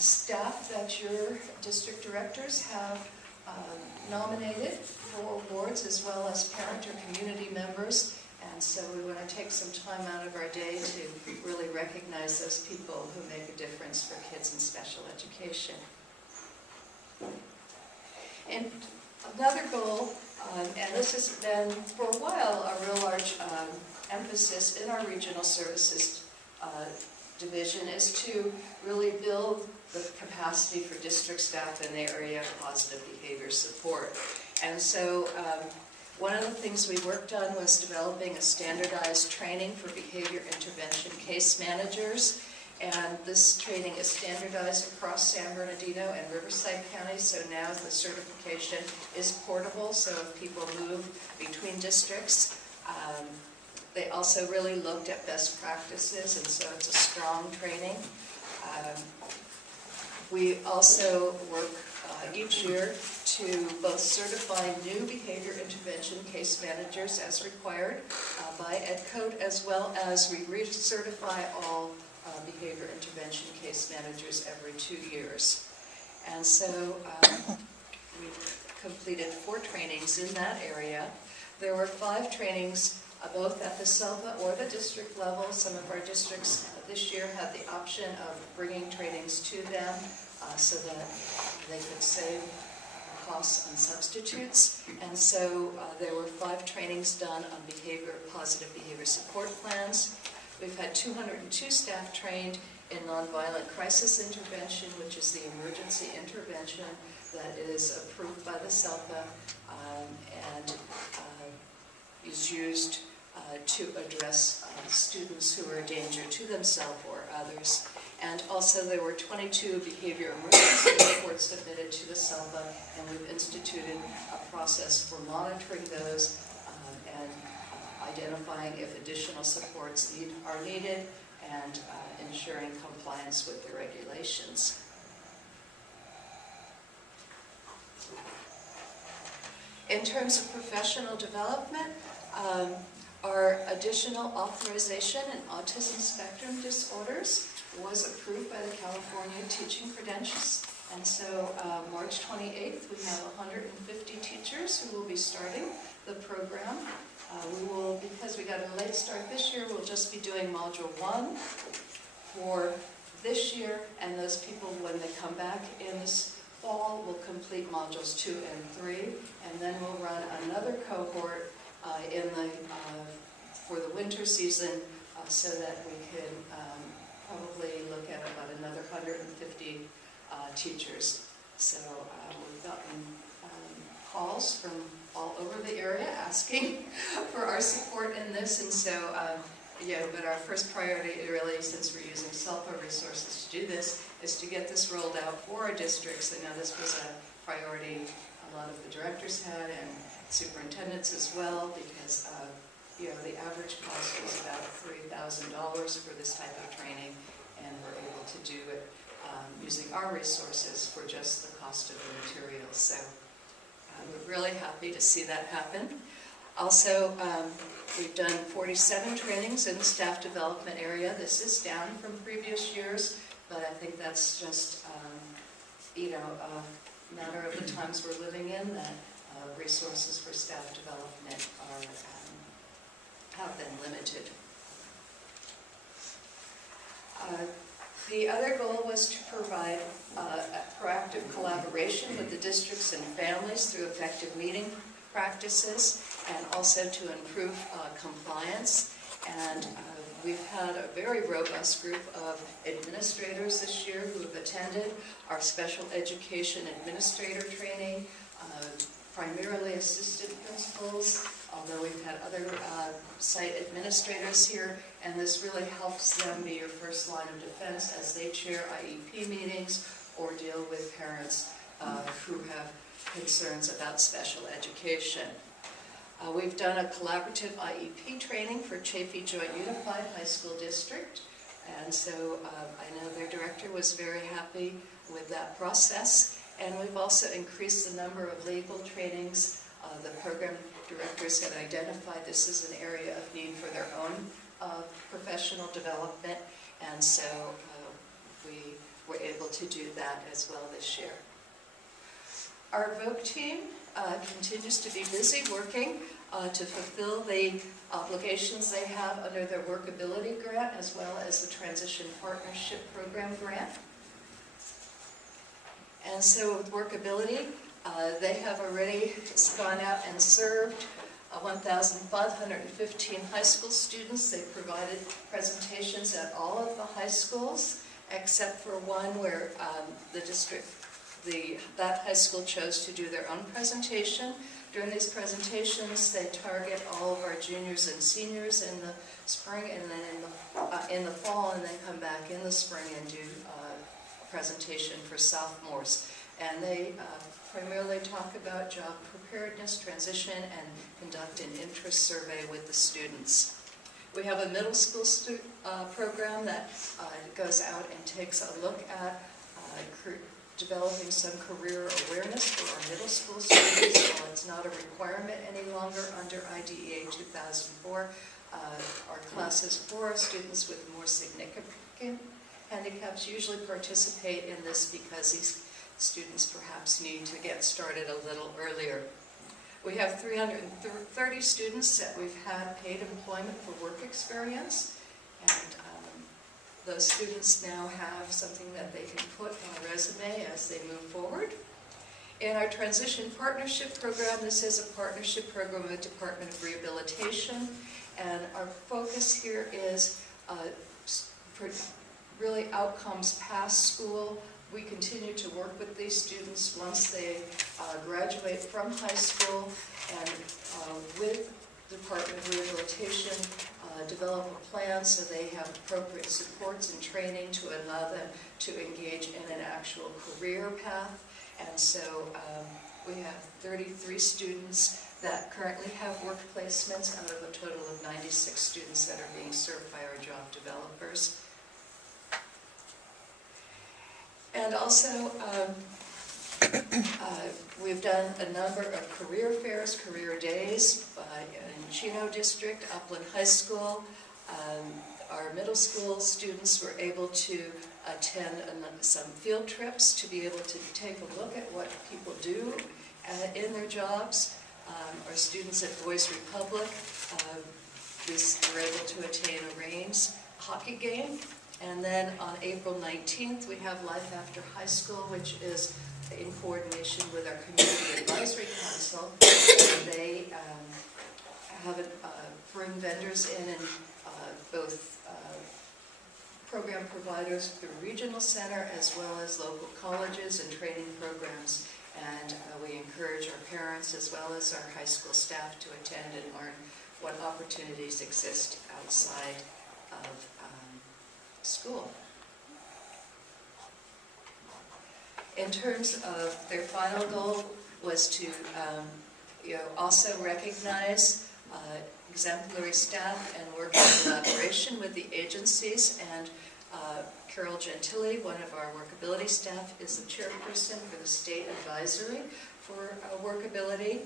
staff that your district directors have nominated for awards, as well as parent or community members. And so we want to take some time out of our day to really recognize those people who make a difference for kids in special education. And another goal, and this has been for a while a real large emphasis in our regional services division, is to really build the capacity for district staff in the area of positive behavior support. And so one of the things we worked on was developing a standardized training for behavior intervention case managers. And this training is standardized across San Bernardino and Riverside counties, so now the certification is portable, so if people move between districts. They also really looked at best practices, and so it's a strong training. We also work each year to both certify new behavior intervention case managers as required by Ed Code, as well as we recertify all behavior intervention case managers every 2 years. And so we've completed 4 trainings in that area. There were 5 trainings both at the WESELPA or the district level. Some of our districts this year had the option of bringing trainings to them so that they could save costs on substitutes. And so there were 5 trainings done on positive behavior support plans. We've had 202 staff trained in nonviolent crisis intervention, which is the emergency intervention that is approved by the WESELPA and is used to address students who are a danger to themselves or others. And also there were 22 behavior emergency reports submitted to the WESELPA, and we've instituted a process for monitoring those and identifying if additional supports are needed and ensuring compliance with the regulations. In terms of professional development, our additional authorization in autism spectrum disorders was approved by the California Teaching Credentials. And so March 28th, we have 150 teachers who will be starting the program. We will, because we got a late start this year, we'll just be doing Module 1 for this year, and those people, when they come back in this fall, will complete Modules 2 and 3, and then we'll run another cohort for the winter season so that we can probably look at about another 150 teachers. So we've gotten calls from all over the area asking for our support in this, and so but our first priority really, since we're using WESELPA resources to do this, is to get this rolled out for our districts. I know this was a priority a lot of the directors had and superintendents as well, because the average cost is about $3,000 for this type of training, and we're able to do it using our resources for just the cost of the materials. So we're really happy to see that happen. Also, we've done 47 trainings in the staff development area. This is down from previous years, but I think that's just a matter of the times we're living in, that resources for staff development have been limited. The other goal was to provide a proactive collaboration with the districts and families through effective meeting practices, and also to improve compliance. And we've had a very robust group of administrators this year who have attended our special education administrator training, primarily assistant principals, although we've had other site administrators here, and this really helps them be your first line of defense as they chair IEP meetings or deal with parents who have concerns about special education. We've done a collaborative IEP training for Chaffee Joint Unified High School District, and so I know their director was very happy with that process. And we've also increased the number of legal trainings. The program directors have identified this as an area of need for their own professional development, and so we were able to do that as well this year. Our VOC team continues to be busy working to fulfill the obligations they have under their workability grant as well as the Transition Partnership Program grant. And so with workability, they have already gone out and served 1,515 high school students. They provided presentations at all of the high schools, except for one where that high school chose to do their own presentation. During these presentations, they target all of our juniors and seniors in the spring and then in the fall, and then come back in the spring and do a presentation for sophomores. And they primarily talk about job preparedness, transition, and conduct an interest survey with the students. We have a middle school program that goes out and takes a look at developing some career awareness for our middle school students. While it's not a requirement any longer under IDEA 2004, our classes for our students with more significant handicaps usually participate in this because these students perhaps need to get started a little earlier. We have 330 students that we've had paid employment for work experience, and those students now have something that they can put on a resume as they move forward. In our Transition Partnership Program, this is a partnership program with the Department of Rehabilitation, and our focus here is really outcomes past school. We continue to work with these students once they graduate from high school, and with the Department of Rehabilitation, develop a plan so they have appropriate supports and training to allow them to engage in an actual career path. And so we have 33 students that currently have work placements out of a total of 96 students that are being served by our job developers. And also, we've done a number of career fairs, career days in Chino District, Upland High School. Our middle school students were able to attend some field trips to be able to take a look at what people do in their jobs. Our students at Boys Republic were able to attend a Reigns hockey game. And then on April 19th, we have Life After High School, which is in coordination with our Community Advisory Council. And they bring vendors in and both program providers through Regional Center as well as local colleges and training programs. And we encourage our parents as well as our high school staff to attend and learn what opportunities exist outside of school. In terms of their final goal was to also recognize exemplary staff and work in collaboration with the agencies. And Carol Gentili, one of our workability staff, is the chairperson for the state advisory for workability.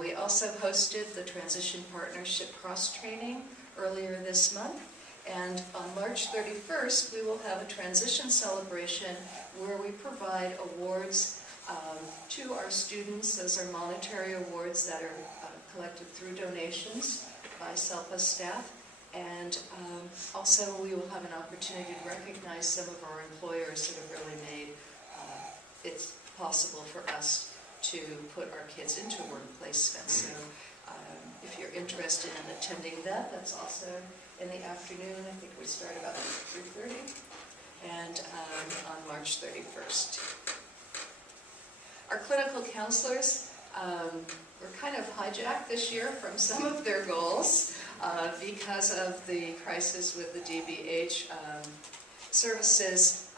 We also hosted the Transition Partnership cross-training earlier this month. And on March 31st, we will have a transition celebration where we provide awards to our students. Those are monetary awards that are collected through donations by WESELPA staff. And also we will have an opportunity to recognize some of our employers that have really made it possible for us to put our kids into work placement. So if you're interested in attending that, that's also in the afternoon. I think we start about 3:30, and on March 31st. Our clinical counselors were kind of hijacked this year from some of their goals because of the crisis with the DBH services.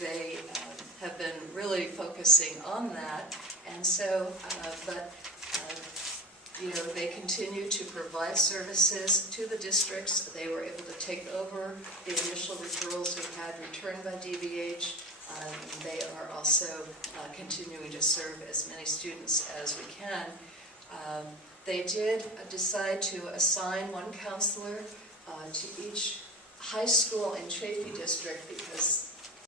They have been really focusing on that, and so, they continue to provide services to the districts. They were able to take over the initial referrals we had returned by DBH. They are also continuing to serve as many students as we can. They did decide to assign one counselor to each high school in Chaffee District because